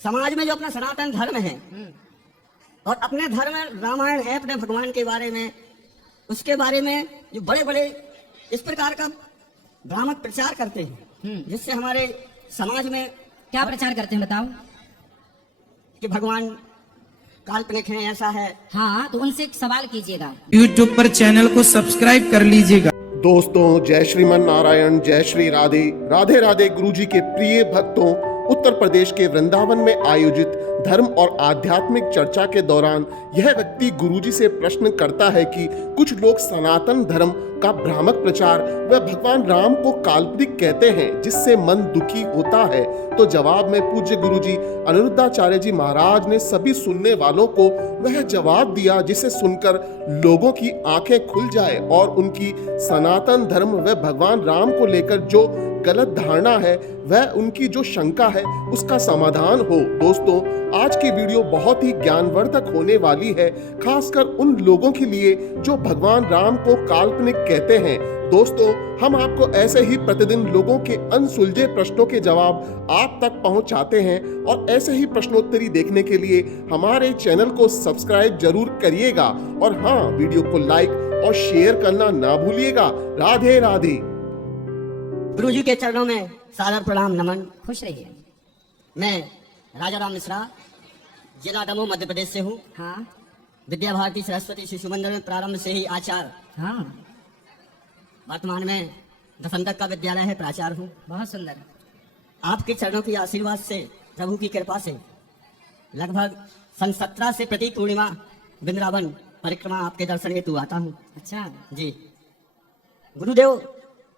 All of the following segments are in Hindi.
समाज में जो अपना सनातन धर्म है और अपने धर्म में रामायण है, अपने भगवान के बारे में, उसके बारे में जो बड़े बड़े इस प्रकार का भ्रामक प्रचार करते हैं, जिससे हमारे समाज में क्या प्रचार करते हैं बताओ? कि भगवान काल्पनिक है, ऐसा है। हाँ, तो उनसे एक सवाल कीजिएगा। YouTube पर चैनल को सब्सक्राइब कर लीजिएगा। दोस्तों, जय श्रीमन नारायण, जय श्री राधे राधे राधे। गुरुजी के प्रिय भक्तों, उत्तर प्रदेश के वृंदावन में आयोजित धर्म और आध्यात्मिक चर्चा के दौरान यह व्यक्ति गुरुजी से प्रश्न करता है कि कुछ लोग सनातन धर्म का भ्रामक प्रचार व भगवान राम को काल्पनिक कहते हैं, जिससे मन दुखी होता है। तो जवाब में पूज्य गुरुजी अनिरुद्धाचार्य जी महाराज ने सभी सुनने वालों को वह जवाब दिया जिसे सुनकर लोगों की आंखें खुल जाए और उनकी सनातन धर्म व भगवान राम को लेकर जो गलत धारणा है, वह उनकी जो शंका है, उसका समाधान हो। दोस्तों, आज की वीडियो बहुत ही ज्ञानवर्धक होने वाली है, खासकर उन लोगों के लिए जो भगवान राम को काल्पनिक कहते हैं। दोस्तों, हम आपको ऐसे ही प्रतिदिन लोगों के अनसुलझे प्रश्नों के जवाब आप तक पहुंचाते हैं और ऐसे ही प्रश्नोत्तरी देखने के लिए हमारे चैनल को सब्सक्राइब जरूर करिएगा और हाँ, वीडियो को लाइक और शेयर करना ना भूलिएगा। राधे राधे। गुरु जी के चरणों में सादर प्रणाम, नमन। खुश रहिए। मैं राजा राम मिश्रा, जिला दमोह, मध्य प्रदेश से हूँ। हाँ विद्या भारती सरस्वती शिशु मंदिर में प्रारंभ से ही आचार्य, हाँ, वर्तमान में दसंतक का विद्यालय है, प्राचार्य हूँ। बहुत सुंदर। आपके चरणों की आशीर्वाद से, प्रभु की कृपा से लगभग सन 17 से प्रति पूर्णिमा वृंदावन परिक्रमा आपके दर्शन हेतु आता हूँ। अच्छा जी गुरुदेव,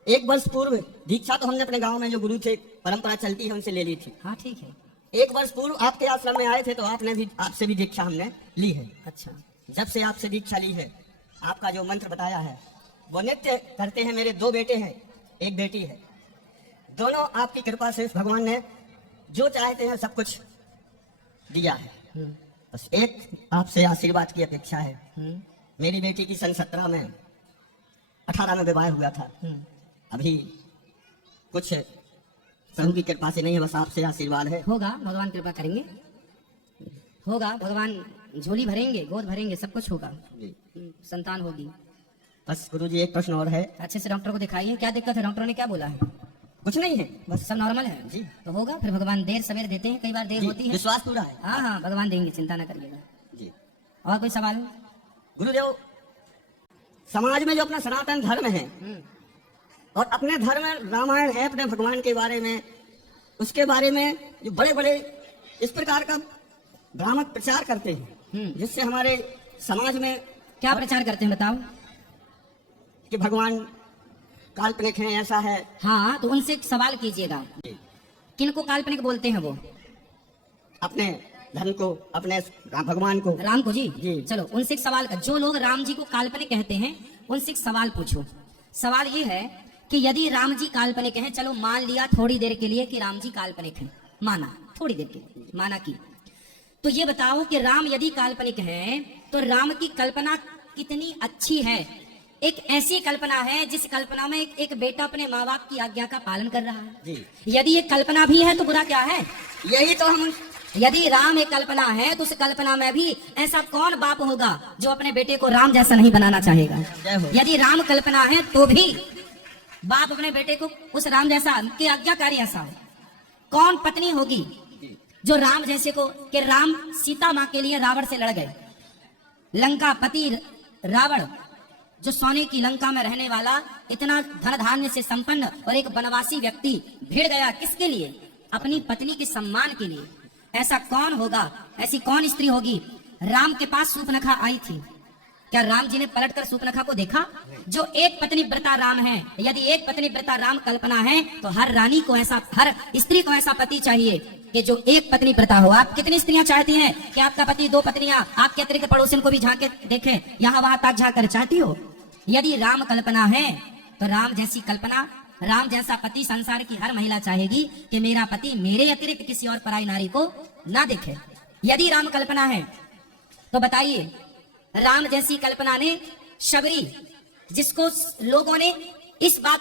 एक वर्ष पूर्व दीक्षा तो हमने अपने गांव में जो गुरु थे, परंपरा चलती है, उनसे ले ली थी। हाँ, ठीक है। एक वर्ष पूर्व आपके आश्रम में आए थे तो आपसे भी दीक्षा हमने ली है। अच्छा, जब से आपसे दीक्षा ली है, आपका जो मंत्र बताया है वो नित्य करते हैं। मेरे 2 बेटे हैं, 1 बेटी है। दोनों आपकी कृपा से भगवान ने जो चाहते हैं सब कुछ दिया है। बस एक आपसे आशीर्वाद की अपेक्षा है। मेरी बेटी की सन 18 में विवाह हुआ था। अभी कुछ प्रभु की कृपा से नहीं है, बस आपसे आशीर्वाद है। होगा, भगवान कृपा करेंगे, होगा। भगवान झोली भरेंगे, गोद भरेंगे, सब कुछ होगा। संतान होगी। बस गुरुजी, एक प्रश्न और है। अच्छे से डॉक्टर को दिखाइए, क्या दिक्कत है? डॉक्टर ने क्या बोला है? कुछ नहीं है, बस सब नॉर्मल है जी। तो होगा। फिर भगवान देर सवेर देते हैं, कई बार देर होती है। विश्वास पूरा है। हाँ हाँ, भगवान देंगे, चिंता ना करिएगा जी। और कोई सवाल? गुरुदेव, समाज में जो अपना सनातन धर्म है और अपने धर्म में रामायण है, अपने भगवान के बारे में, उसके बारे में जो बड़े बड़े इस प्रकार का भ्रामक प्रचार करते हैं, जिससे हमारे समाज में क्या प्रचार करते हैं बताओ? कि भगवान काल्पनिक है, ऐसा है। हाँ, तो उनसे एक सवाल कीजिएगा। किनको काल्पनिक बोलते हैं वो? अपने धर्म को, अपने भगवान को, राम को। जी जी। चलो, उनसे एक सवाल कर। जो लोग राम जी को काल्पनिक कहते हैं, उनसे एक सवाल पूछो। सवाल ये है कि यदि राम जी काल्पनिक हैं, चलो मान लिया थोड़ी देर के लिए कि राम जी काल्पनिक हैं, माना थोड़ी देर के लिए, माना की, तो ये बताओ कि राम यदि काल्पनिक हैं तो राम की कल्पना कितनी अच्छी है। एक ऐसी कल्पना है जिस कल्पना में एक बेटा अपने माँ बाप की आज्ञा का पालन कर रहा है। जी। यदि ये कल्पना भी है तो बुरा क्या है? यही तो हम, यदि राम एक कल्पना है तो उस कल्पना में भी ऐसा कौन बाप होगा जो अपने बेटे को राम जैसा नहीं बनाना चाहेगा? यदि राम कल्पना है तो भी बाप अपने बेटे को उस राम जैसा, की आज्ञाकारी ऐसा हो। कौन पत्नी होगी जो राम जैसे को, कि राम सीता माँ के लिए रावण से लड़ गए। लंका पति रावण, जो सोने की लंका में रहने वाला, इतना धन धान्य से संपन्न और एक वनवासी व्यक्ति भिड़ गया किसके लिए? अपनी पत्नी के सम्मान के लिए। ऐसा कौन होगा, ऐसी कौन स्त्री होगी? राम के पास सूर्पनखा आई थी, क्या राम जी ने पलटकर सूर्पनखा को देखा? जो एक पत्नी व्रता राम है, यदि एक पत्नी व्रता राम कल्पना है तो हर रानी को ऐसा, हर स्त्री को ऐसा पति चाहिए कि जो एक पत्नी व्रता हो। आप कितनी स्त्रियां चाहती हैं कि आपका पति 2 पत्नियां, आपके अतिरिक्त पड़ोसियों को भी झांक के देखे, यहाँ वहां ताक झांक कर चाहती हो? यदि राम कल्पना है तो राम जैसी कल्पना, राम जैसा पति संसार की हर महिला चाहेगी कि मेरा पति मेरे अतिरिक्त किसी और पराई नारी को ना देखे। यदि राम कल्पना है तो बताइए, राम जैसी कल्पना ने शबरी, जिसको लोगों ने इस बात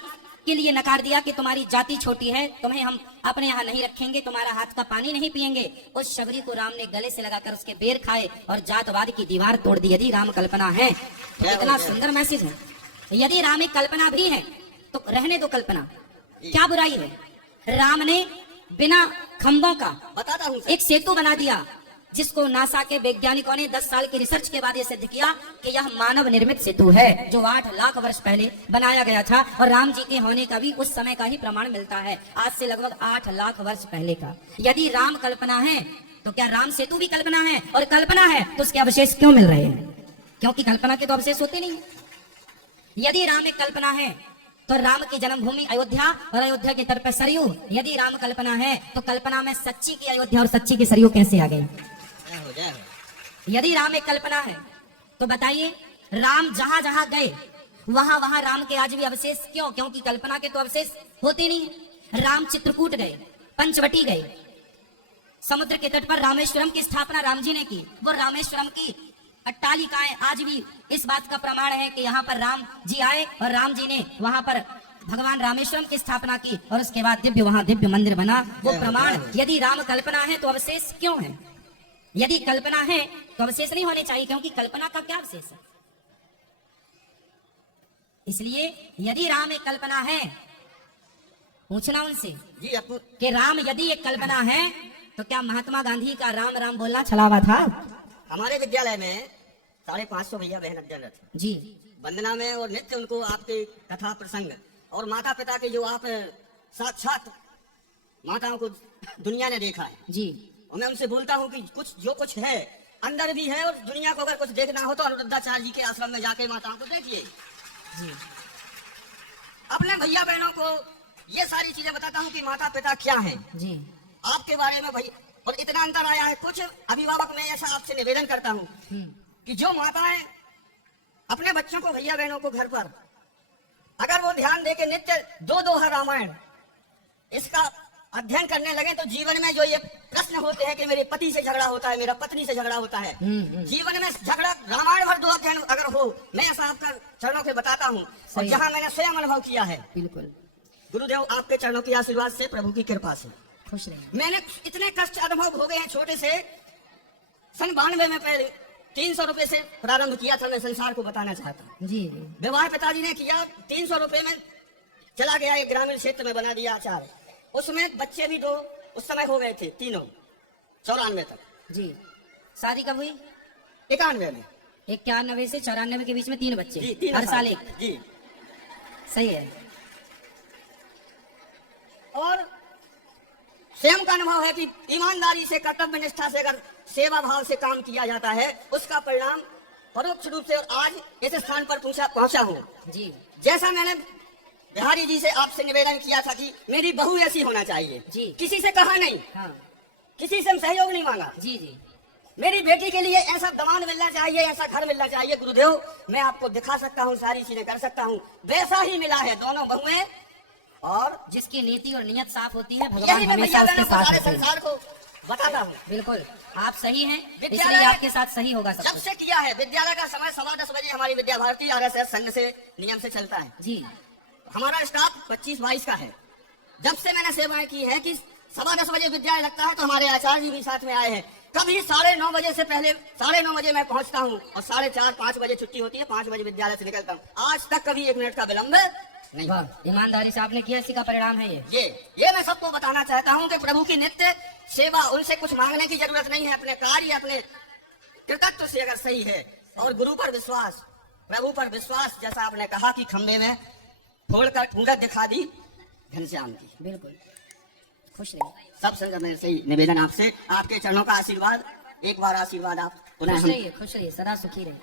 के लिए नकार दिया कि तुम्हारी जाति छोटी है, तुम्हें हम अपने यहाँ नहीं रखेंगे, तुम्हारा हाथ का पानी नहीं पिएंगे, उस शबरी को राम ने गले से लगाकर उसके बेर खाए और जातवाद की दीवार तोड़ दी। यदि राम कल्पना है तो इतना सुंदर मैसेज है। यदि राम एक कल्पना भी है तो रहने दो कल्पना, क्या बुराई है। राम ने बिना खंभों का बताता हूँ सर। एक सेतु बना दिया, जिसको नासा के वैज्ञानिकों ने 10 साल की रिसर्च के बाद यह सिद्ध किया कि यह मानव निर्मित सेतु है, जो 8 लाख वर्ष पहले बनाया गया था। और राम जी के होने का भी उस समय का ही प्रमाण मिलता है, आज से लगभग 8 लाख वर्ष पहले का। यदि राम कल्पना है तो क्या राम सेतु भी कल्पना है? और कल्पना है तो उसके अवशेष क्यों मिल रहे हैं? क्योंकि कल्पना के तो अवशेष होते नहीं है। यदि राम एक कल्पना है तो राम की जन्मभूमि अयोध्या और अयोध्या के तट पर सरयू। यदि राम कल्पना है तो कल्पना में सच्ची की अयोध्या और सच्ची की सरयू कैसे आ गई? यदि राम एक कल्पना है तो बताइए, राम जहां जहां गए वहां वहां राम के आज भी अवशेष क्यों? क्योंकि कल्पना के तो अवशेष होते नहीं है। राम चित्रकूट गए, पंचवटी गए, समुद्र के तट पर रामेश्वरम की स्थापना राम जी ने की। वो रामेश्वरम की अट्टालिकाएं आज भी इस बात का प्रमाण है कि यहाँ पर राम जी आए और राम जी ने वहां पर भगवान रामेश्वरम की स्थापना की और उसके बाद वहां दिव्य मंदिर बना। वो प्रमाण, यदि राम कल्पना है तो अवशेष क्यों है? यदि कल्पना है तो अवशेष नहीं होने चाहिए, क्योंकि कल्पना का क्या अवशेष है? इसलिए यदि राम एक कल्पना है, पूछना उनसे जी आपको कि राम यदि एक कल्पना है तो क्या महात्मा गांधी का राम राम बोलना छलावा था? हमारे विद्यालय में 550 भैया बहन अध्ययनरत हैं। जी, वंदना में और नित्य उनको आपके कथा प्रसंग और माता पिता के जो आप साक्षात माताओं को दुनिया ने देखा है जी, और मैं उनसे बोलता हूँ कि कुछ जो कुछ है अंदर भी है, और दुनिया को अगर कुछ देखना हो तो अनुरुद्धाचार्य जी के आश्रम में जाके माताओं को देखिए। जी, अपने भैया बहनों को ये सारी चीजें बताता हूँ कि माता पिता क्या है जी, आपके बारे में भैया। और इतना अंतर आया है, कुछ अभिभावक मैं ऐसा आपसे निवेदन करता हूँ कि जो माताएं अपने बच्चों को, भैया बहनों को घर पर अगर वो ध्यान दे के नित्य 2 दोहा रामायण इसका अध्ययन करने लगे तो जीवन में जो ये प्रश्न होते हैं कि मेरे पति से झगड़ा होता है, मेरा पत्नी से झगड़ा होता है, जीवन में झगड़ा रामायण भर 2 अध्ययन अगर हो, मैं ऐसा आपका चरणों के बताता हूँ और जहाँ मैंने स्वयं अनुभव किया है। बिल्कुल गुरुदेव आपके चरणों की आशीर्वाद से, प्रभु की कृपा से खुश रहे। मैंने इतने कष्ट अनुभव हो गए हैं। छोटे से सन 92 में पहले 300 रुपए से प्रारंभ किया था, मैं संसार को बताना चाहता हूँ। जी, विवाह पिताजी ने किया, 300 रुपए में चला गया, एक ग्रामीण क्षेत्र में बना दिया आचार। उसमें बच्चे भी 2 उस समय हो गए थे, तीनों 94 तक। जी, शादी कब हुई? 91 में। 91 से 94 के बीच में 3 बच्चे, जी, 3 हर साल एक। जी, सही है। और स्वयं का अनुभव है कि ईमानदारी से, कर्तव्य निष्ठा से अगर सेवा भाव से काम किया जाता है, उसका परिणाम परोक्ष रूप से, और आज इस स्थान पर पहुंचा हूँ। जी, जैसा मैंने बिहारी जी से आपसे निवेदन किया था कि मेरी बहू ऐसी होना चाहिए, जी, किसी से कहा नहीं, हाँ, किसी से सहयोग नहीं मांगा। जी, जी, मेरी बेटी के लिए ऐसा दामाद मिलना चाहिए, ऐसा घर मिलना चाहिए। गुरुदेव मैं आपको दिखा सकता हूँ, सारी चीजें कर सकता हूँ, वैसा ही मिला है। दोनों बहुएं, और जिसकी नीति और नियत साफ होती है, यही भगवान मैं हमेशा भैया उसके बहनों को, साथ सारे होते हैं। संसार को बताता हूँ। बिल्कुल, आप सही हैं, विद्यालय इसलिए आपके साथ सही होगा सब जब कुछ। से किया है। विद्यालय का समय 10:15 बजे हमारी विद्या भारती RSS संघ से नियम से चलता है। जी, हमारा स्टाफ 25-22 का है। जब से मैंने सेवाएं की है कि 10:15 बजे विद्यालय लगता है तो हमारे आचार्य जी भी साथ में आए हैं। कभी 9:30 बजे से पहले 9:30 बजे मैं पहुंचता हूं और 4:30-5 बजे छुट्टी होती है, 5 बजे विद्यालय से निकलता हूं। आज तक कभी 1 मिनट का विलंब नहीं। वाह, ईमानदारी से आपने किया, इसी का परिणाम है ये मैं सबको बताना चाहता हूं कि प्रभु की नित्य सेवा, उनसे कुछ मांगने की जरूरत नहीं है। अपने कार्य, अपने कृतत्व से अगर सही है, और गुरु पर विश्वास, प्रभु पर विश्वास, जैसा आपने कहा कि खंबे में फोड़कर मूरत दिखा दी घनश्याम की। बिल्कुल, खुश रहिए, सब संग में से निवेदन आपसे, आपके चरणों का आशीर्वाद, एक बार आशीर्वाद आप पुनः खुश रहिए, सदा सुखी रहिए।